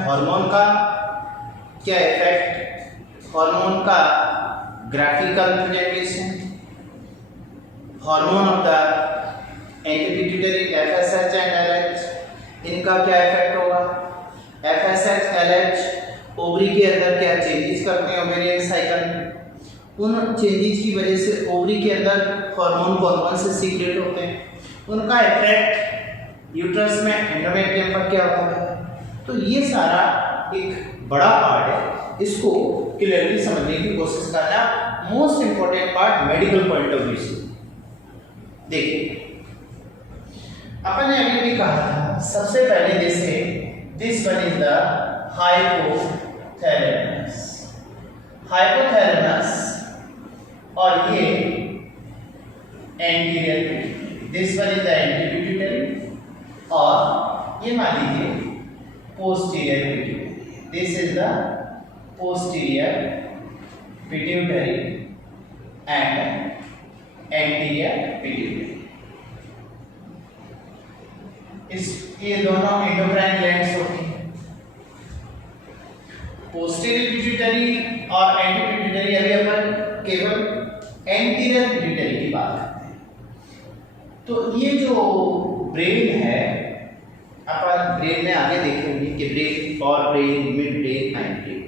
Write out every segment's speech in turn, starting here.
Hormone का क्या effect, hormone का graphical presentation, hormone of the antipituitary FSH and LH, इनका क्या इफेक्ट होगा। एफएसएच एलएच ओवरी के अंदर क्या चेंजेस करते हैं ओवेरियन साइकिल में, उन चेंजेस की वजह से ओवरी के अंदर हार्मोन कौन से सीक्रेट होते हैं, उनका इफेक्ट यूट्रस में एंडोमेट्रियम पर क्या होता है। तो ये सारा एक बड़ा पार्ट है, इसको क्लियरली समझने की कोशिश करना most important part medical point of view से। देखिए अपन ने अभी भी कहा था सबसे पहले, जैसे this one is the hypothalamus, hypothalamus और ये anterior, this one is the antipituitary और ये मान लीजिए posterior pituitary, this is the posterior pituitary and anterior pituitary. ये दोनों एंडोक्राइन ग्लैंड्स होती हैं। पोस्टीरियर पिट्यूटरी और एंटीपिट्यूटरी, अभी अपन केवल एंटीरियर पिट्यूटरी की बात करते हैं। तो ये जो ब्रेन है, अपन ब्रेन में आगे देखेंगे कि brain, for brain, mid brain, hind brain.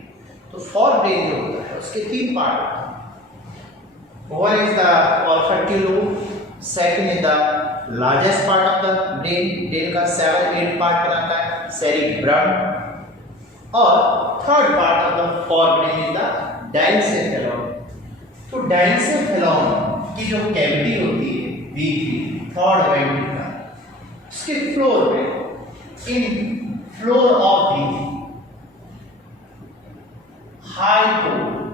तो फॉर ब्रेन जो होता है उसके 3 पार्ट होते हैं। One is the olfactory lobe, second is the largest part of the brain, brain का 7-8 पार्ट बनाता है, cerebrum, और third part of the forebrain is the diencephalon। तो diencephalon की जो कैविटी होती है V3, थर्ड वेंट्रिकल, उसके फ्लोर पे, in floor of V3 hypothalamus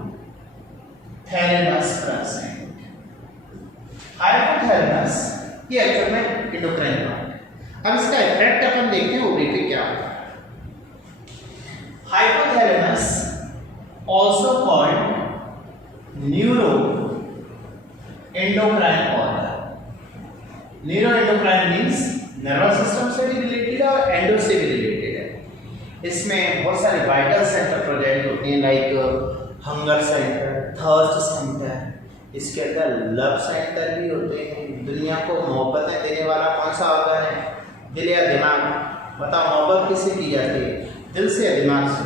present. Hypothalamus ये एक्चुअल में एंडोक्राइन पार्ट है। अब इसका इफेक्ट अपन देखते हैं ओवरी पे क्या होता है। Hypothalamus also called neuro endocrine organ. Neuro endocrine means nervous system से भी रिलेटेड है और एंडो से भी रिलेटेड है। इसमें बहुत सारे वाइटल सेंटर प्रेजेंट होते हैं, like hunger centre, thirst centre, इसके अंदर लव सेंटर भी होते हैं। दुनिया को मोहब्बतें देने वाला कौन सा ऑर्गन है, दिल या दिमाग? बताओ मोहब्बत किससे की जाती है, दिल से या दिमाग से?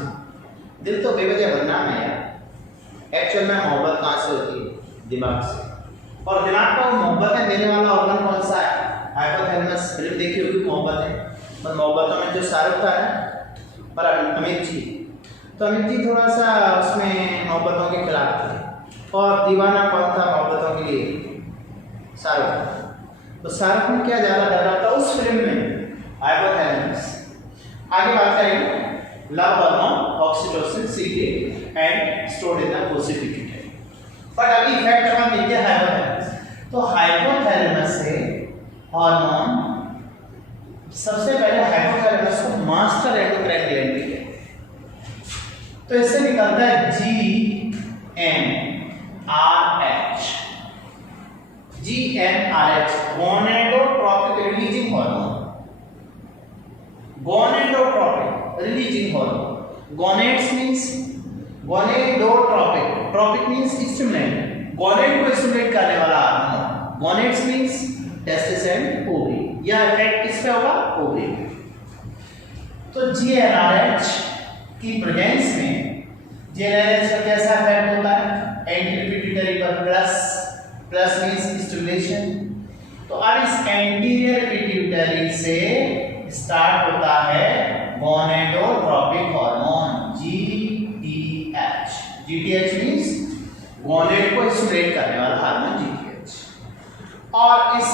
दिल तो बेवजह बदनाम है यार, एक्चुअल में मोहब्बत कहाँ से होती है, दिमाग से। और दिमाग को मोहब्बतें देने वाला ऑर्गन कौन सा है, हाइपोथैलेमस। फिल्म देखी होगी मोहब्बतें, पर मोहब्बतों में जो शाहरुख था ना और अमित जी, तो अमित जी थोड़ा सा उसमें मोहब्बतों के खिलाफ थे, और दीवाना कौन था मोहब्बतों के लिए, शाहरुख। तो शाहरुख ने क्या ज़्यादा डाला था उस फिल्म में, हाइपोथैलेमस। आगे बात करेंगे love hormone, oxytocin secret and stored in the pituitary. But अभी इफेक्ट अपन देखते हैं हाइपोथैलेमस। तो हाइपोथैलेमस से हार्मोन, सबसे पहले हाइपोथैलेमस को मास्टर एंडोक्राइन ग्लैंड कहते हैं। तो इससे निकलता है GnRH, gonadotropic releasing hormone. Gonadotropic releasing hormone. Gonads means gonadotropic, trophic means stimulant, gonad को स्टिमुलेट करने वाला hormone. Gonads means testis and ovary. यह इफेक्ट किस पे होगा, ओवरी। तो GnRH की प्रेजेंस में, GnRH का कैसा इफेक्ट होता है, एंटीपिट्यूटरी पर प्लस मींस स्टिमुलेशन। तो अब इस एंटीरियर पिट्यूटरी से स्टार्ट होता है gonadotropic hormone GTH। GTH means gonad को स्टिमुलेट करने वाला हार्मोन GTH। और इस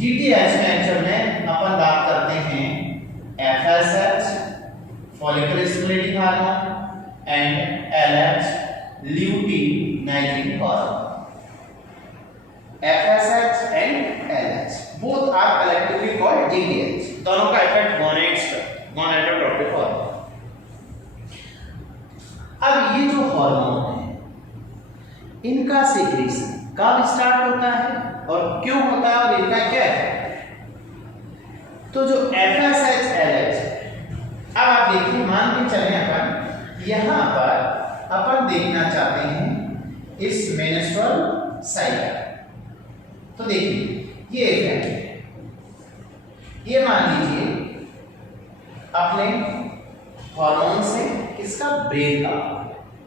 GTH में एक्चुअल में अपन बात करते हैं FSH, follicular stimulating hormone, and LH, luteinizing hormone. FSH and LH both are collectively called GTH। दोनों का इफेक्ट गोनेड्स पर, गोनेडोट्रोपिक हार्मोन। अब ये जो हार्मोन है, इनका सीक्रेशन कब स्टार्ट होता है और क्यों होता है और इनका क्या है? तो जो FSH LH, अब आप देखिए, मान के चले अपन यहाँ पर अपन देखना चाहते हैं इस मेंस्ट्रुअल साइकिल। तो देखिए ये इफेक्ट है, ये मान लीजिए अपने हार्मोन से किसका, ब्रेन का,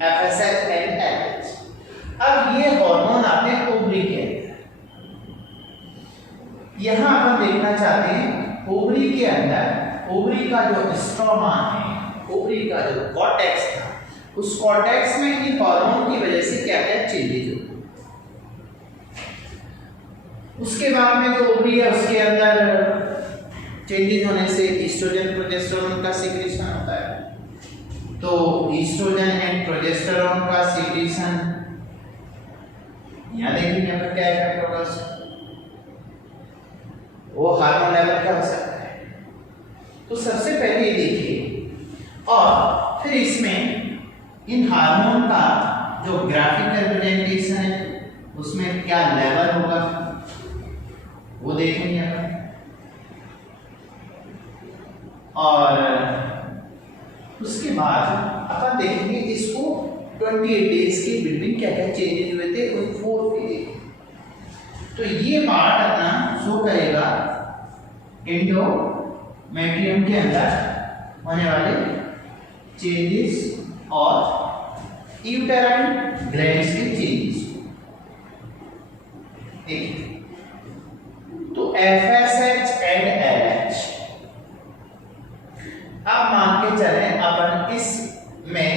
FSH एंड LH। अब ये हार्मोन आपने ओवरी के अंदर, यहां अपन देखना चाहते हैं ओवरी के अंदर, ओवरी का जो स्ट्रोमा है, ओवरी का जो कॉर्टेक्स था, उस कॉर्टेक्स में इन हार्मोन की वजह से क्या क्या चेंजेज होते हैं। उसके बाद में जो ओवरी है उसके अंदर चेंजेज होने से ईस्ट्रोजन प्रोजेस्टेरोन का सीक्रेशन होता है। तो ईस्ट्रोजन एंड प्रोजेस्टेरोन का सीक्रेशन, यहाँ देखिए यहाँ पर क्या इफेक्ट होगा उसका, वो हार्मोन लेवल क्या हो सकता है। तो सबसे पहले ये देखिए, और फिर इसमें इन हार्मोन का जो ग्राफिकल रिप्रेजेंटेशन है उसमें क्या लेवल होगा वो देखेंगे अपन। और उसके बाद अपन देखेंगे इसको 28 डेज के बिटवीन क्या क्या चेंजेस हुए थे उन 4 फेज। तो ये पार्ट अपना शो करेगा एंडोमेट्रियम के अंदर होने वाले चेंजेस और यूटेराइन ग्लैंड्स के चेंजेस। देखिए, तो FSH एंड LH, अब मान के चले अपन इसमें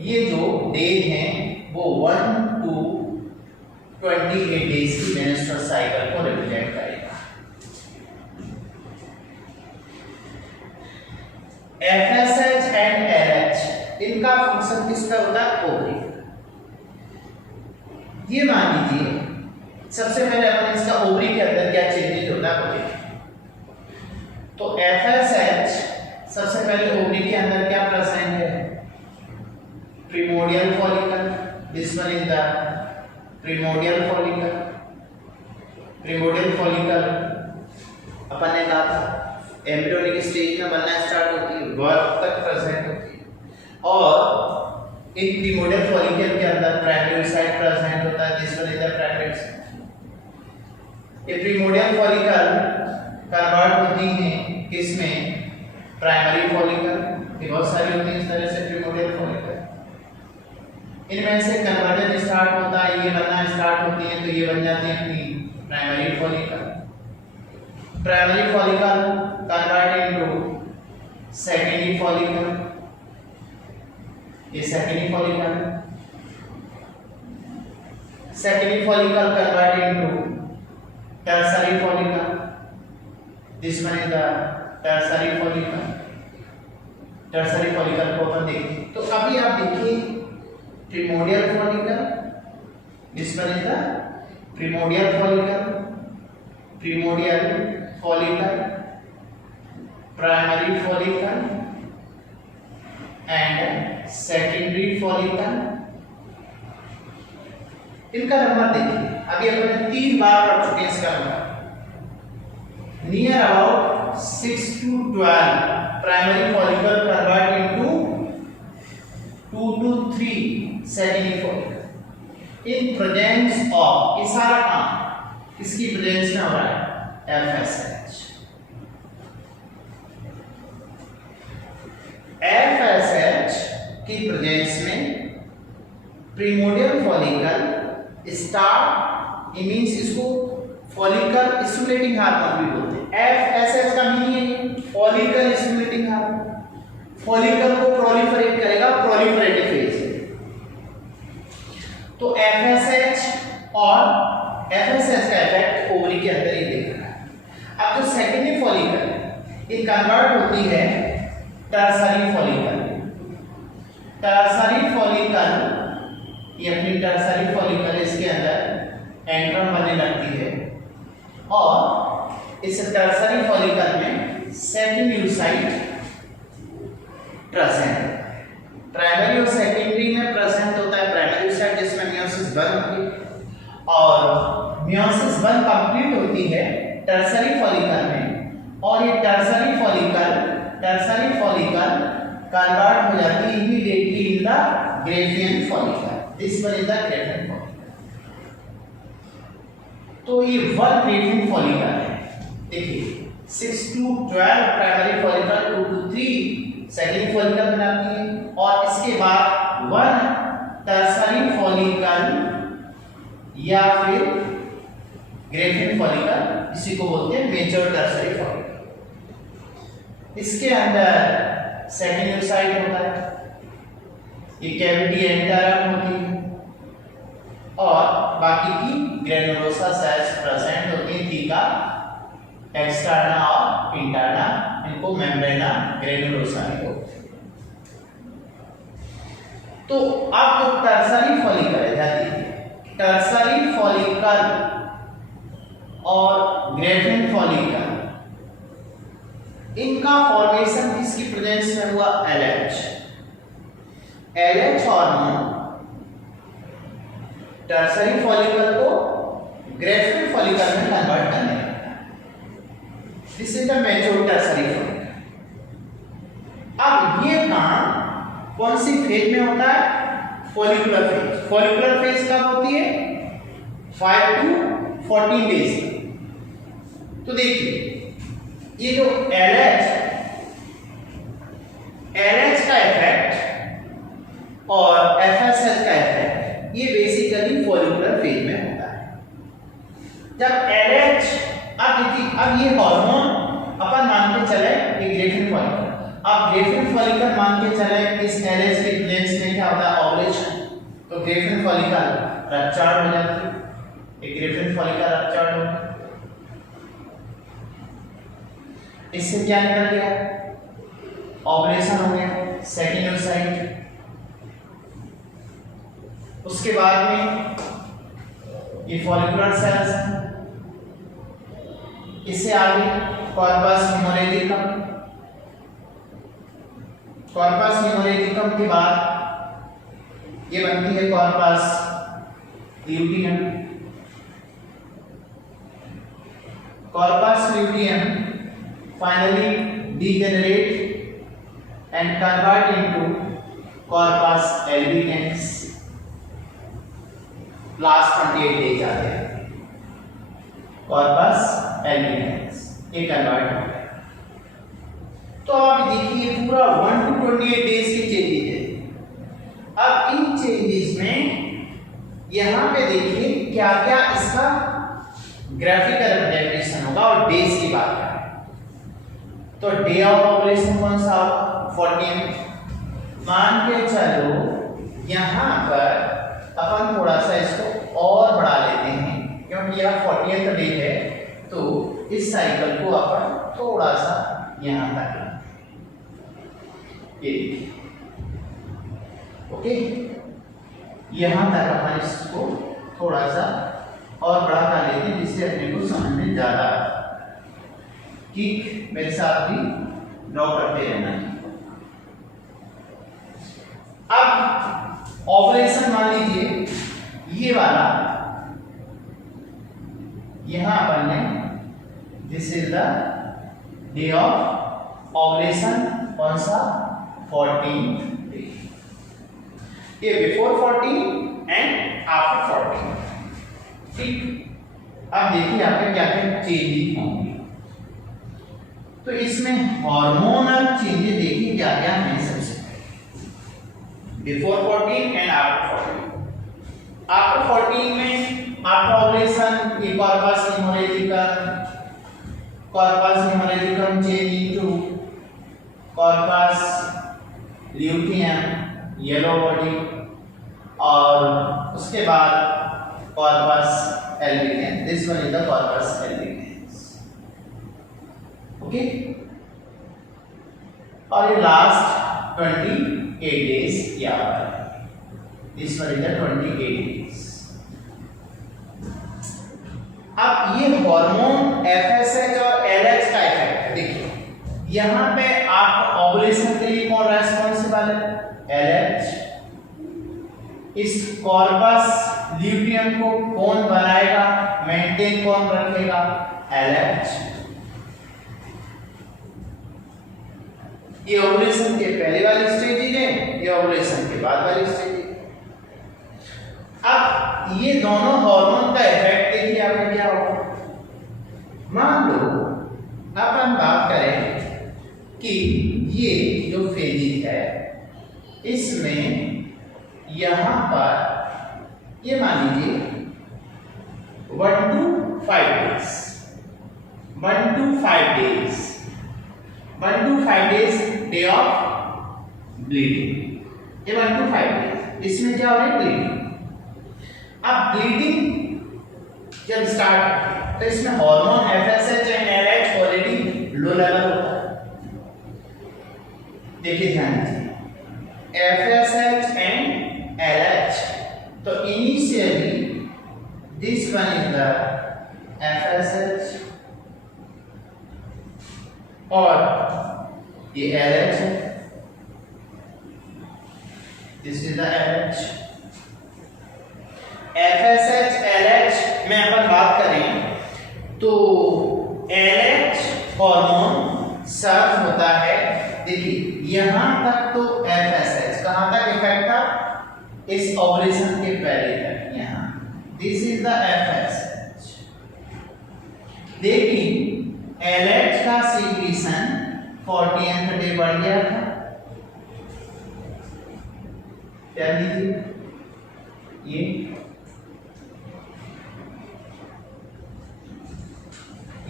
ये जो डेज हैं वो 1 to 28 डेज की मेंस्ट्रुअल साइकिल को रिप्रेजेंट करेगा। FSH एंड LH इनका फंक्शन किसका होता है, ओवरी। ये मान लीजिए सबसे पहले अपन इसका ओवरी के अंदर क्या चेंजेस होता है वो देखें। तो FSH सबसे पहले ओवरी के अंदर क्या प्रेजेंट है, primordial follicle. This one is the primordial follicle. Primordial follicle अपन ने कहा था एम्ब्रियोनिक स्टेज में बनना स्टार्ट होती है, बर्थ तक प्रेजेंट होती है। और इन प्रिमोडियल फॉलिकल के अंदर प्राइमरी साइट प्रेजेंट होता है। This one is the primary site. ये प्रिमोडियल फॉलिकल कन्वर्ट होती है किसमें, प्राइमरी फॉलिकल। ये बहुत सारी होती है इस तरह से प्रिमोडियल फॉलिकल। इनमें से कन्वर्जन स्टार्ट होता है, ये बनना स्टार्ट होती है, तो ये बन जाती है अपनी primary follicle. Primary follicle convert into secondary follicle, ये secondary follicle. Secondary follicle convert into tertiary follicle. This one is the tertiary follicle. Tertiary follicle को अपन देखें तो अभी आप देखिए primordial follicle, this one is the primordial follicle, primordial follicle, primary follicle and secondary follicle. इनका number देखिए, अभी अपने 3 बार पढ़ चुके हैं इसका number. Near about 6 to 12 primary follicle convert into 2 to 3 secondary follicle in presence of, ये सारा काम किसकी प्रेजेंस में हो रहा है, FSH। FSH की प्रेजेंस में प्रिमोडियल फॉलिकल स्टार्ट, ये मींस इसको फॉलिकल स्टिमुलेटिंग हार्मोन भी बोलते हैं। FSH का मीनिंग है फॉलिकल स्टिमुलेटिंग हार्मोन। फॉलिकल को प्रोलिफरेट करेगा, प्रोलिफरेटिव फेज। तो FSH और FSH का इफेक्ट ओवरी के अंदर ही देख रहा है। अब जो सेकेंडरी फॉलिकल है ये कन्वर्ट होती है टर्सरी फॉलिकल। टर्सरी फॉलिकल, ये अपनी टर्सरी फॉलिकल इसके अंदर एंड्रम बनने लगती है और इस टर्सरी फॉलिकल में सेकेंड्यूसाइट प्रेजेंट है। प्राइमरी और सेकेंडरी में प्रेजेंट होता है प्राइमरीसाइट जिसमें मियोसिस 1 होती है और मियोसिस 1 कंप्लीट होती है टर्सरी फॉलिकल में। और ये टर्सरी फॉलिकल कन्वर्ट हो जाती है immediately in the Graafian follicle. This one is the Graafian follicle. तो ये वन ग्रेफियन फॉलिकल है। देखिए 6 to 12 primary follicle, 2 to 3 secondary follicle बनाती है, और इसके बाद 1 टर्सरी फॉलिकल या फिर ग्रेफियन फॉलिकल, इसी को बोलते हैं मेजर टर्सरी फॉलिकल। इसके अंदर सेकेंडरी होता है, ये कैविटी एंटरम होती है, और बाकी की ग्रेनुलोसा सेल्स प्रेजेंट होती है, थीका, एक्सटर्ना और इंटरना, इनको मेम्ब्रेना ग्रेनुलोसा बोलते हैं। तो अब जो टर्सरी फॉलिकल है जाती है, टर्सरी फॉलिकल और ग्रेफियन फॉलिकल, इनका फॉर्मेशन किसकी प्रेजेंस में हुआ? LH। LH hormone tertiary follicle को ग्रेफियन फॉलिकल में कन्वर्ट करने लगता है। This is the mature tertiary follicle. अब ये काम कौन सी फेज में होता है? Follicular phase. फॉलिकुलर फेज कब होती है? 5 to 14 डेज। तो देखिए ये जो LH का इफेक्ट और FSH का इफेक्ट, ये बेसिकली फॉलिकुलर फेज में होता है। जब LH, अब ये हार्मोन अपन मान के चले कि ग्रेफियन फॉलिकल, अब ग्रेफियन फॉलिकल मान के चले इस LH के प्लेन्स में क्या होता है? ओवुलेशन। तो ग्रेफियन फॉलिकल रप्चर्ड हो जाती है, एक ग्रेफियन फॉलिकल रप्चर्ड हो, इससे क्या निकल गया? ओवुलेशन हो गया, सेकेंडरी साइट। उसके बाद में ये फॉलिकुलर सेल्स हैं, इससे आगे कॉर्पस ल्यूमेरिकम, कॉर्पस ल्यूमेरिकम के बाद ये बनती है corpus luteum. Corpus luteum finally degenerate and convert into corpus albicans। Last 28 days आते हैं कॉर्पस albicans, ये कन्वर्ट हो गया। तो अब देखिए पूरा 1 to 28 डेज के चेंजेस है। अब इन चेंजेस में यहाँ पे देखिए क्या क्या इसका ग्राफिकल रिप्रेजेंटेशन होगा, और डेज की बात करें तो डे ऑफ ओवुलेशन कौन सा? 14th। मान के चलो यहाँ पर अपन थोड़ा सा इसको और बढ़ा लेते हैं, क्योंकि यह 40th डे है, तो इस साइकिल को अपन थोड़ा सा यहाँ तक, ये ओके, यहाँ तक अपन इसको थोड़ा सा और बड़ा कर लेते हैं, जिससे अपने को समझ में ज्यादा। ठीक, मेरे साथ भी ड्रॉ करते रहना है। अब ओवुलेशन मान लीजिए ये वाला, यहां अपन ने this is the day of ovulation, कौन सा? 14th day. ये बिफोर 14 एंड आफ्टर 14। ठीक, अब देखिए आपके क्या क्या चेंजेस होंगे। तो इसमें हार्मोनल चेंजेस देखिए क्या क्या है। सबसे बिफोर 14 एंड आफ्टर 14। आफ्टर 14 में आफ्टर ओवुलेशन ये कॉर्पस ल्यूमेरिकम change into corpus luteum, yellow body, और उसके बाद corpus albicans. This one is the corpus albicans, okay. और ये लास्ट 28 डेज यहाँ पर, this one is the 28 days. अब ये हार्मोन FSH और LH का इफेक्ट है। देखिए यहाँ पे आप ओवुलेशन के लिए कौन रेस्पॉन्सिबल है? LH। इस कॉर्पस ल्यूटियम को कौन बनाएगा, मेंटेन कौन रखेगा? LH। ये ओवुलेशन के पहले वाली स्टेज है, ये ओवुलेशन के बाद वाली स्टेज है। अब ये दोनों हार्मोन का इफेक्ट देखिए आपने क्या होगा। मान लो अपन बात करें कि ये जो फेजिस है इसमें यहां पर ये मान लीजिए 1 to 5 days 1 to 5 days 1 to 5 days day of bleeding. ये 1 to 5 days इसमें क्या हो रहा है ब्लीडिंग। अब ब्लीडिंग जब स्टार्ट तो इसमें hormone FSH and LH already low level होता है। देखिए ध्यान दीजिए एफएसएच एंड एलएच, तो initially this one is the FSH और ये एलएच है, this is the LH. FSH LH में अपन बात करें तो एलएच हार्मोन सर्व होता है। देखिए यहां तक तो एफएसएच कहां तक इफेक्ट था, इस ओवुलेशन के पहले तक यहां, दिस इज द एफएसएच। लेकिन एलएच का सीक्रेशन 40th डे बढ़ गया था। क्या लीजिए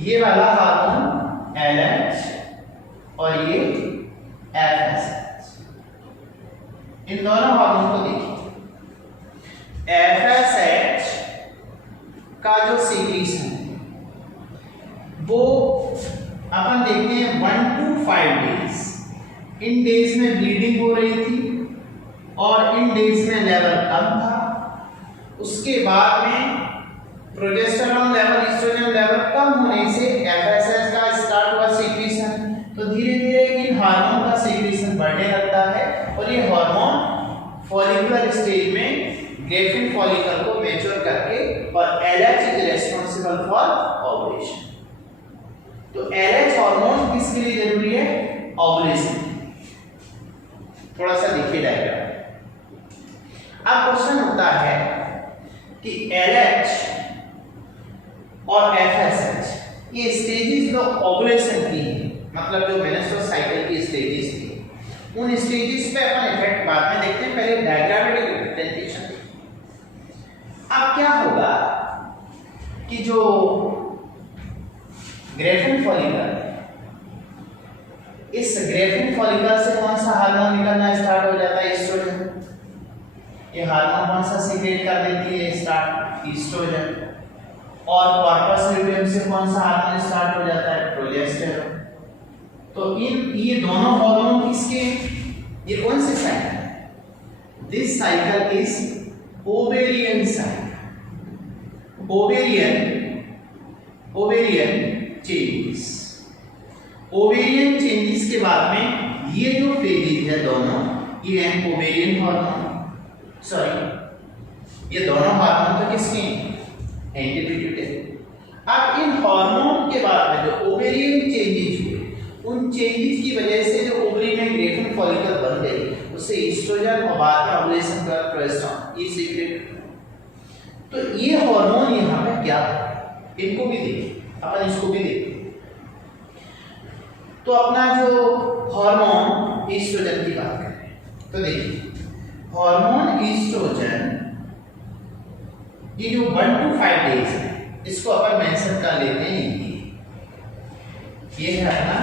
ये वाला हार्मोन एलएच और ये एफएसएच, इन दोनों हार्मोन को देखिए। एफएसएच का जो सीक्रेशन वो अपन देखते हैं 1 to 5 डेज। इन डेज में ब्लीडिंग हो रही थी और इन डेज में लेवल कम था। उसके बाद में प्रोजेस्टेरोन लेवल, एस्ट्रोजन लेवल कम होने से एफएसएच का स्टार्ट हुआ सीक्रेशन। तो धीरे धीरे इन हार्मोन का सीक्रेशन बढ़ने लगता है और ये हार्मोन फॉलिकुलर स्टेज में ग्रेफिन फॉलिकल को मैच्योर करके, और LH is responsible for ovulation. तो एलएच हार्मोन किसके लिए जरूरी है, ओवुलेशन। थोड़ा सा देखिए डायग्राम। अब क्वेश्चन होता है कि एलएच और एफएसएच ये स्टेजेस जो ओवुलेशन की है, मतलब जो मेंस्ट्रुअल साइकिल की स्टेजेस थी, उन स्टेजेस पे अपन इफेक्ट बाद में देखते हैं, पहले डायग्रामेटिक रिप्रेजेंटेशन। अब क्या होगा कि जो ग्रेफिन फॉलिकल, इस ग्रेफिन फॉलिकल से कौन सा हार्मोन निकलना स्टार्ट हो जाता है, एस्ट्रोजन। ये हार्मोन कौन सा सीक्रेट कर देती है, स्टार्ट एस्ट्रोजन। और कॉर्पस ल्यूटियम से कौन सा हार्मोन स्टार्ट हो जाता है, प्रोजेस्टेरोन। तो ये दोनों हार्मोन किसके, ये कौन से साइकिल है, this cycle is ovarian cycle. Ovarian changes. Ovarian changes के बाद में ये जो फेजेस है दोनों, ये है ओवेरियन हार्मोन, सॉरी ये दोनों हार्मोन तो किसके हैं, एंटीपिट्यूटरी। अब इन हार्मोन के बाद में जो ओवेरियन चेंजेस हुए, उन चेंजेस की वजह से जो ओवरी में ग्रेफिन फॉलिकल बन गई, उससे एस्ट्रोजन और बाद में ओवुलेशन का प्रोजेस्टेरोन ये सीक्रेट। तो ये हार्मोन यहाँ पे क्या है, इनको भी देखिए, अपन इसको भी देखिए। तो अपना जो हार्मोन एस्ट्रोजन की बात करें तो देखिए हार्मोन एस्ट्रोजन ये जो 1 to 5 डेज है, इसको अपन मेंशन कर लेते हैं। ये है अपना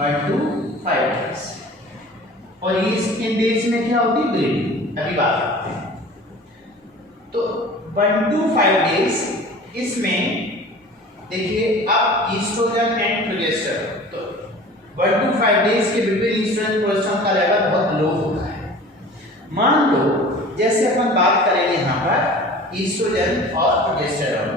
1 to 5 डेज, और ये इन डेज में क्या होती है, ब्लीडिंग। अभी बात करते हैं। तो 1 to 5 डेज इसमें देखिए अब एस्ट्रोजन एंड प्रोजेस्टेरोन, तो 1 to 5 डेज के बिटवीन एस्ट्रोजन प्रोजेस्टेरोन का लेवल बहुत लो होता है। मान लो जैसे अपन बात करेंगे यहाँ पर एस्ट्रोजन और प्रोजेस्टेरोन,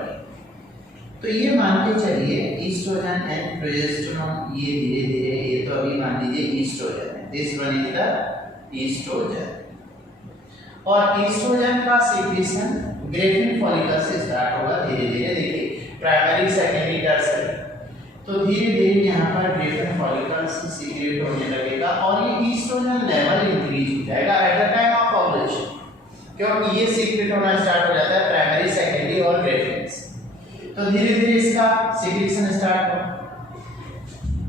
तो ये मान के चलिए एस्ट्रोजन एंड प्रोजेस्टेरोन, ये धीरे धीरे, ये तो अभी मान लीजिए एस्ट्रोजन है, this one is the estrogen. और एस्ट्रोजन का सीक्रेशन ग्रेफिन फॉलिकल से स्टार्ट होगा धीरे धीरे। देखिए प्राइमरी, सेकेंडरी, टर्शियरी। तो धीरे धीरे यहाँ पर ग्रेफिन फॉलिकल्स सीक्रेट होने लगेगा और ये ईस्ट्रोजन लेवल इंक्रीज हो जाएगा at the time of ovulation, क्योंकि ये सीक्रेट होना स्टार्ट हो जाता है प्राइमरी, सेकेंडरी और ग्रेफिन से। तो धीरे धीरे इसका सीक्रेशन स्टार्ट हो,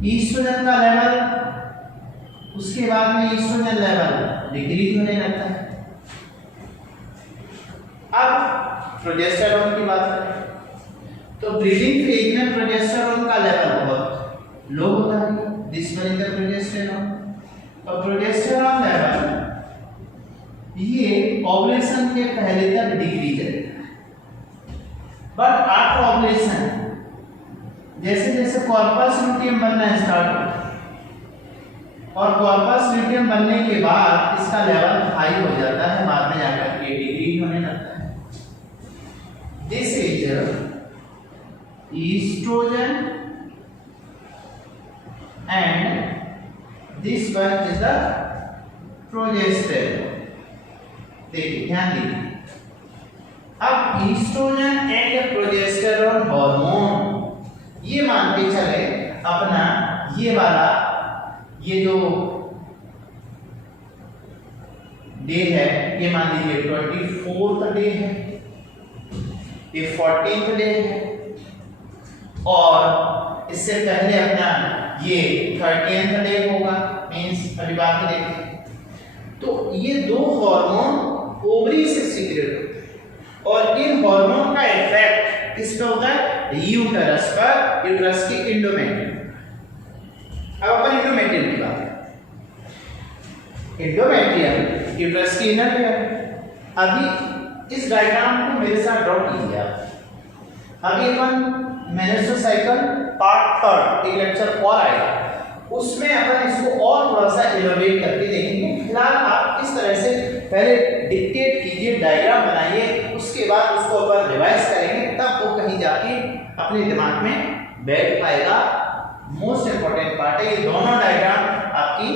ईस्ट्रोजन का लेवल, उसके बाद में ईस्ट्रोजन लेवल डिक्रीज होने लगता है। अब प्रोजेस्टेरॉन की बात करें तो ब्रीडिंग फेज में प्रोजेस्टेरॉन का लेवल बहुत लो होता है, this one is the progesterone. और प्रोजेस्टेरॉन लेवल ये ओव्यूलेशन के पहले तक डिक्रीज रहता है, बट आफ्टर ओव्यूलेशन जैसे जैसे कॉर्पस लुटियम बनना स्टार्ट होता है और कॉर्पस लुटियम बनने के बाद इसका लेवल हाई हो जाता है, बाद में जाकर के डिक्रीज होने लगता है। This is estrogen and this one is the progesterone। देखिए ध्यान दीजिए, अब ईस्ट्रोजन एंड प्रोजेस्टेरोन हार्मोन ये मान के चले अपना ये वाला, ये जो डे है ये मान लीजिए 24th डे है, ये 14th डे है और इससे पहले अपना ये 30th डे होगा, मींस अभी बात देखें तो ये दो हार्मोन ओवरी से सीक्रेट होते हैं और इन हार्मोन का इफेक्ट किस पे होता है, यूटरस पर, यूटरस की एंडोमेट्रियम। अब अपन एंडोमेट्रियम की बात करें, एंडोमेट्रियम यूटरस की इनर लेयर। अभी इस डायग्राम को मेरे साथ ड्रॉ कीजिए आप। अभी अपन मेनिस्ट्रोसाइकल पार्ट 3 एक लेक्चर और आएगा, उसमें अपन इसको और थोड़ा सा इलैबोरेट करके देखेंगे। फिलहाल आप इस तरह से पहले डिक्टेट कीजिए, डायग्राम बनाइए, उसके बाद उसको अपन रिवाइज करेंगे, तब वो कहीं जाके अपने दिमाग में बैठ पाएगा। मोस्ट इंपॉर्टेंट पार्ट है, ये दोनों डायग्राम आपकी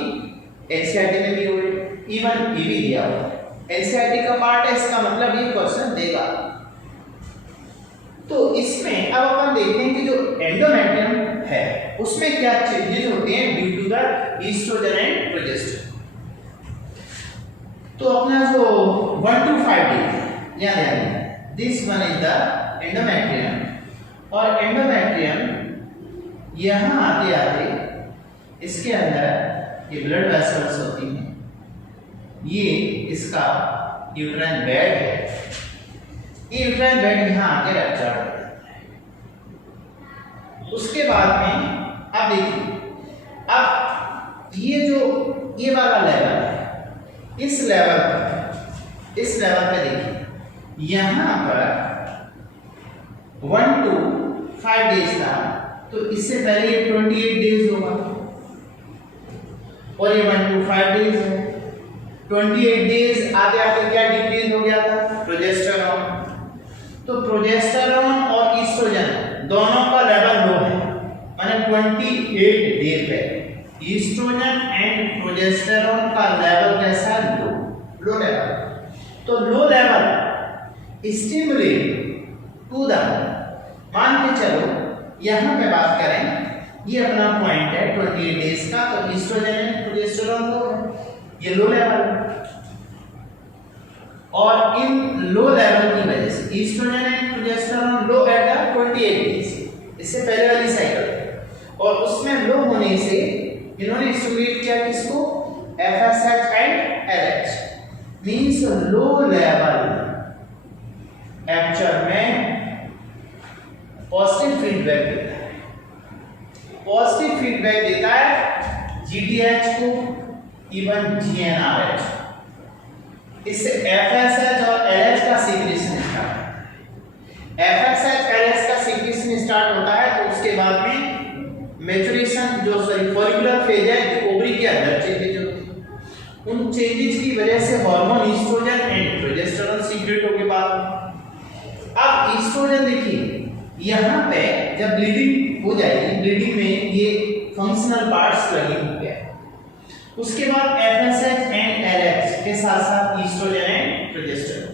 एनसीईआरटी में भी हुए, इवन ये भी दिया हुआ है, एनसीईआरटी का पार्ट है, इसका मतलब ये क्वेश्चन देगा। तो इसमें अब अपन देखते हैं कि जो एंडोमेट्रियम है उसमें क्या चेंजेस होते हैं due to the estrogen and progesterone. तो अपना जो 1 to 5 डे याद है, this one is the endometrium और एंडोमेट्रियम यहाँ आते आते इसके अंदर ये ब्लड वेसल्स होती हैं, ये इसका यूट्राइन बेड है, ये यूट्राइन बेड यहाँ आके रप्चर हो जाता है। उसके बाद में अब देखिए, अब ये जो ये वाला लेवल है, इस लेवल पे देखिए यहाँ पर 1 to 5 डेज था, तो इससे पहले ये 28 डेज होगा और ये 1 to 5 डेज है। 28 डेज आते आते क्या डिक्रीज हो गया था, प्रोजेस्टेरोन। तो प्रोजेस्टेरोन और ईस्ट्रोजन दोनों का लेवल लो है, माने 28 डे पे ईस्ट्रोजन एंड प्रोजेस्टेरोन का लेवल कैसा, लो लेवल। तो low level stimulate to the, मान के चलो यहाँ पे बात करें, ये अपना पॉइंट है 28 डेज का, तो ईस्ट्रोजन एंड प्रोजेस्टेरोन लो है, ये लो लेवल। और इन लो लेवल की वजह से estrogen and progesterone low at the 28 days, इससे पहले वाली साइकिल, और उसमें लो होने से इन्होंने स्टिमुलेट किया किसको, FSH and LH, means low level actual में पॉजिटिव फीडबैक देता है, पॉजिटिव फीडबैक देता है GTH को, इवन GnRH। इससे FSH और LH का सीक्रेशन स्टार्ट होता है। FSH LH का सीक्रेशन स्टार्ट होता है तो उसके बाद में मैच्योरेशन जो फॉलिकुलर फेज है ओवरी के अंदर चेंजेज होते हैं, उन चेंजेस की वजह से hormone estrogen and progesterone secrete होके बाद। अब ईस्ट्रोजन देखिए यहाँ पे जब ब्लीडिंग हो जाएगी, ब्लीडिंग में ये फंक्शनल पार्ट्स लगे होंगे, उसके बाद FSH एंड LH के साथ साथ ईस्ट्रोजन एंड प्रोजेस्टेरोन,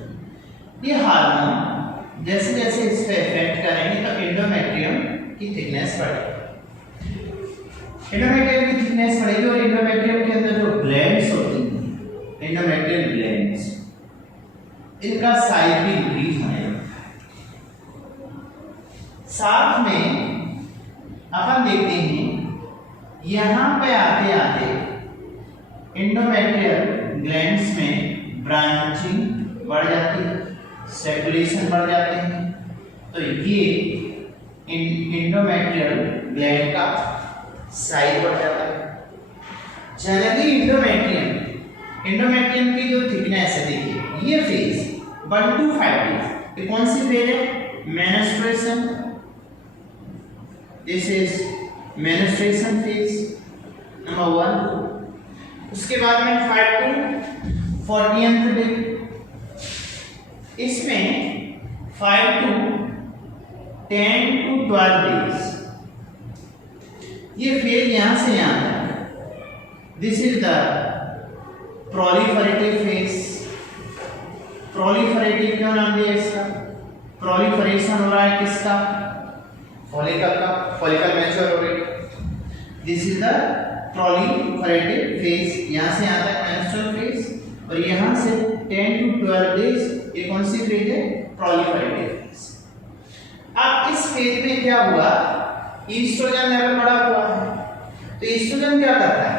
ये हार्मोन जैसे जैसे इस पे इफेक्ट करेंगे तो एंडोमेट्रियम की थिकनेस बढ़ेगी। एंडोमेट्रियम की थिकनेस बढ़ेगी और एंडोमेट्रियम के अंदर जो ग्लैंड्स होती हैं, एंडोमेट्रियल ग्लैंड्स, इनका साइज भी इंक्रीज होने लगता है। साथ में अपन देखते हैं यहां पे आते आते एंडोमेट्रियल ग्लैंड्स में ब्रांचिंग बढ़ जाती है, सर्कुलेशन बढ़ जाते हैं। तो ये एंडोमेट्रियल ग्लैंड का साइज बढ़ जाता है। जनरली एंडोमेट्रियम की जो थिकनेस है, देखिए ये फेज 1 to 5 डेज, ये कौन सी फेज है? Menstruation. This is menstruation phase number 1। उसके बाद में 5 to 40th डे, इसमें 5 to 10 to 12 डेज, ये फेज यहां से यहां है। This is the proliferative phase. Proliferative क्यों नाम दिया इसका? प्रोलिफरेशन हो रहा है किसका? फॉलिकल का। फॉलिकल मैच्योर हो रही। This is the proliferative phase. यहां से यहां तक मेंस्ट्रुअल फेज, और यहां से 10 to 12 डेज ये कौन सी फेज है? Proliferative phase. अब इस फेज में क्या हुआ? ईस्ट्रोजन लेवल बढ़ा हुआ है। तो ईस्ट्रोजन क्या करता है?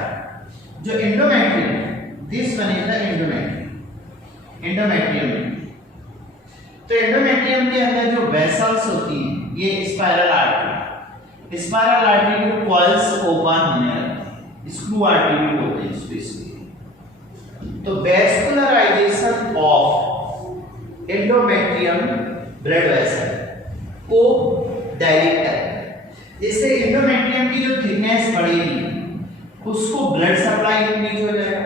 जो endometrium, this one is the endometrium. तो एंडोमेट्रियम के अंदर जो वेसल्स होती हैं, ये स्पाइरल आर्टरी के कॉइल्स ओपन होने लगते हैं, स्क्रू आर्टरी भी बोलते हैं इसको। तो vascularisation of endometrium blood vessel को डायरेक्ट करता है। जिससे एंडोमेट्रियम की जो थिकनेस बढ़ेगी, उसको ब्लड सप्लाई इंक्रीज हो जाएगा।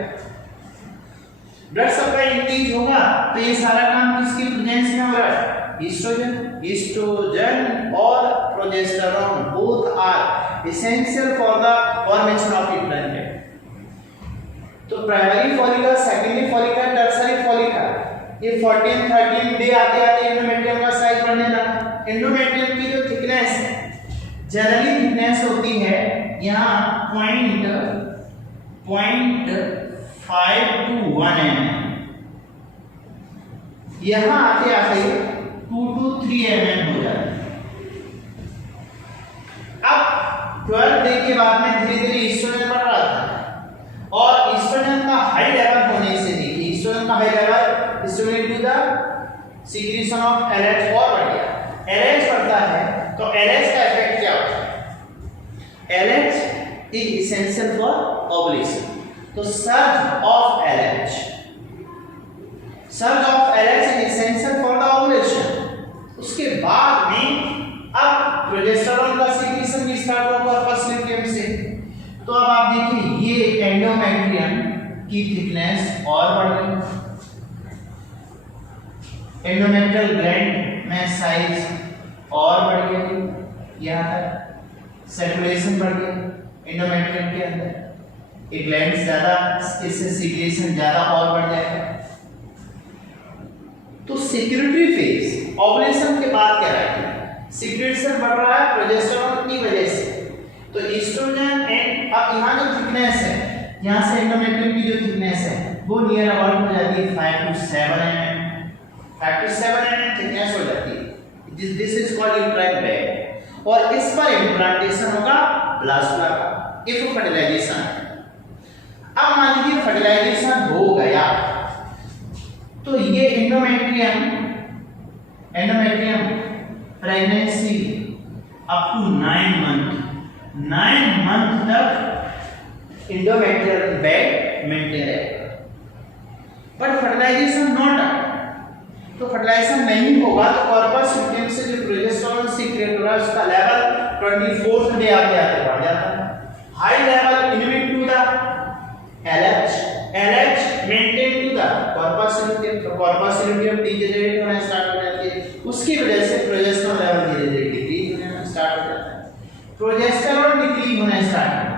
ब्लड सप्लाई इंक्रीज होगा तो ये सारा काम किसकी प्रेजेंस में हो रहा है? ईस्ट्रोजन और progesterone both are essential for the formation of implant. तो primary follicle, secondary follicle, tertiary follicle, ये 14 13 डे आते आते एंडोमेट्रियम का साइज बढ़ने लगा। एंडोमेट्रियम की जो थिकनेस है, जनरली थिकनेस होती है यहाँ 0.5 to 1 mm, यहाँ आते आते 2 to 3 mm हो जाता है। अब 12 डे के बाद में धीरे धीरे ईस्ट्रोजन बढ़ रहा था, और ईस्ट्रोजन का हाई लेवल होने से, देखिए ईस्ट्रोजन का high level stimulate to the secretion of LH और बढ़ गया। LH बढ़ता है तो LH का इफेक्ट क्या होता है? LH is essential for ovulation. तो surge of LH is essential for the ovulation। उसके बाद में अब प्रोजेस्टेरोन का सीक्रेशन भी स्टार्ट होगा कॉर्पस ल्यूटियम से। तो अब आप देखिए ये एंडोमेट्रियम की थिकनेस और बढ़ गई, एंडोमेट्रियल ग्लैंड में साइज और बढ़ गया, यहाँ तक सर्कुलेशन बढ़ गया एंडोमेट्रियम के अंदर, एक ग्लैंड ज्यादा, इससे सीक्रेशन ज्यादा और बढ़ जाएगा। तो सिक्रेटरी फेज ओवुलेशन के बाद क्या है? सीक्रेशन बढ़ रहा है प्रोजेस्टेरोन की वजह से। तो ईस्ट्रोजन एंड, अब यहाँ जो थिकनेस है, यहाँ से एंडोमेट्रियम की जो थिकनेस है वो नियर अबाउट हो जाती है 5 to 7 mm, 5 to 7 mm thickness हो जाती है। This is called uterine bag, और इस पर इम्प्लांटेशन होगा ब्लास्टुला का, इफ फर्टिलाइजेशन। अब मान लीजिए फर्टिलाइजेशन हो गया, तो ये endometrium pregnancy up to 9 month तक एंडोमेट्रियल बैग मेंटेन रहेगा। बट फर्टिलाइजेशन नॉट, तो फर्टिलाइजेशन नहीं होगा तो कॉर्पस ल्यूटियम से जो प्रोजेस्टेरोन सीक्रेट हो रहा है उसका लेवल 24th डे आते आते बढ़ जाता है। High level inhibit to the LH maintain to the corpus luteum, तो कॉर्पस ल्यूटियम डिजेनरेट होना स्टार्ट हो जाती है, उसकी वजह से प्रोजेस्टेरोन लेवल धीरे धीरे डिक्रीज होना स्टार्ट हो जाता है, प्रोजेस्टेरोन डिक्रीज होना स्टार्ट हो जाता है।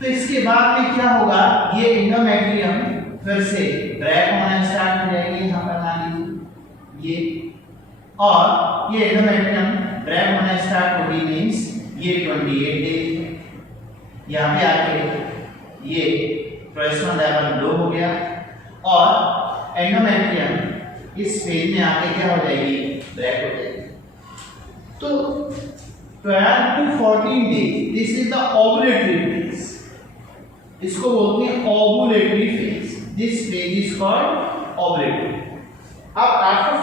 तो इसके बाद में क्या होगा? ये एंडोमेट्रियम फिर से ब्रेक होना स्टार्ट हो जाएगी, यहाँ पर मान लीजिए ये, और ये एंडोमेट्रियम ब्रेक होना स्टार्ट होगी मींस ये 28 डेज यहाँ पे आके ये प्रोजेस्टेरोन लेवल लो हो गया और एंडोमेट्रियम इस फेज में आके क्या हो जाएगी, ब्रेक हो जाएगी। तो 12 to 14 days this is the ovulatory phase, इसको बोलते हैं ovulatory phase. This phase is called ovulatory. अब आफ्टर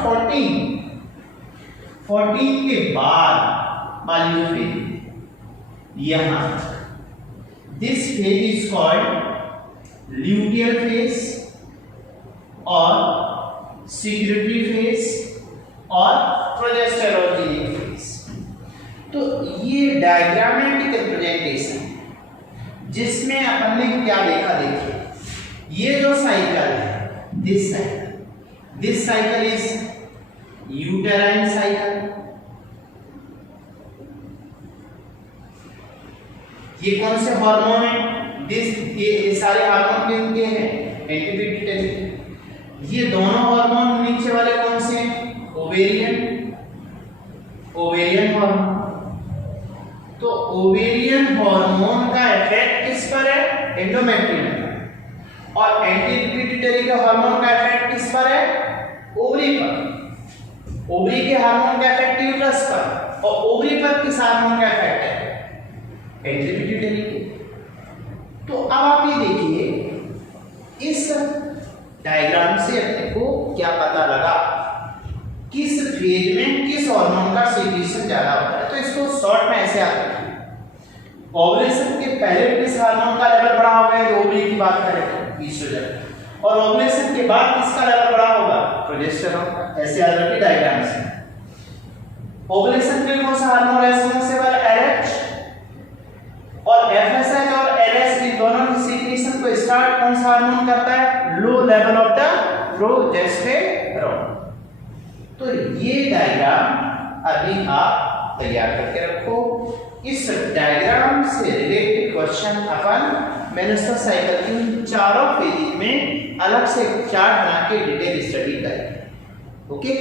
14 के बाद वाली फेज यहां, this phase is called luteal phase और सिक्रेटरी फेज और प्रोजेस्टेरोजेनिक फेज। तो ये डायग्रामेटिक रिप्रेजेंटेशन जिसमें अपन ने क्या देखा, देखिए ये जो साइकिल है, this cycle is uterine cycle. ये कौन से हार्मोन है, ये सारे हार्मोन किनके हैं, एंटीपिट्यूटरी। ये दोनों हार्मोन नीचे वाले कौन से हैं, ओवेरियन हार्मोन। तो ओवेरियन हार्मोन का इफेक्ट किस पर है, एंडोमेट्रियम पर, और एंटीपिट्यूटरी के हार्मोन का इफेक्ट किस पर है, ओवरी पर। ओवरी के हार्मोन का इफेक्ट यूट्रस पर, और ओवरी पर किस हार्मोन का इफेक्ट है, एंटीपिट्यूटरी के। तो अब आप ये देखिए इस डायग्राम से अपने को क्या पता लगा, किस फेज में किस हार्मोन का सीक्रेशन ज्यादा होता है। तो इसको शॉर्ट में ऐसे आता है, ओवुलेशन के पहले किस हार्मोन का लेवल बढ़ा होगा, तो ओवरी की बात करें तो ईस्ट्रोजन, और ओवुलेशन के बाद किसका लेवल बढ़ा होगा, प्रोजेस्टेरोन का। ऐसे याद रखिए डायग्राम से। ओवुलेशन के कौन सा हार्मोन रेस्पॉन्सिबल, एलएच, और एफएसएच और एलएच की दोनों की सीक्रेशन को स्टार्ट कौन सा हार्मोन करता है, low level of the progesterone. तो ये डायग्राम अभी आप तैयार करके रखो। इस डायग्राम से रिलेटेड क्वेश्चन अपन मेंस्ट्रुअल साइकिल की चारों फेज में अलग से चार्ट बना के डिटेल स्टडी करेंगे। ओके।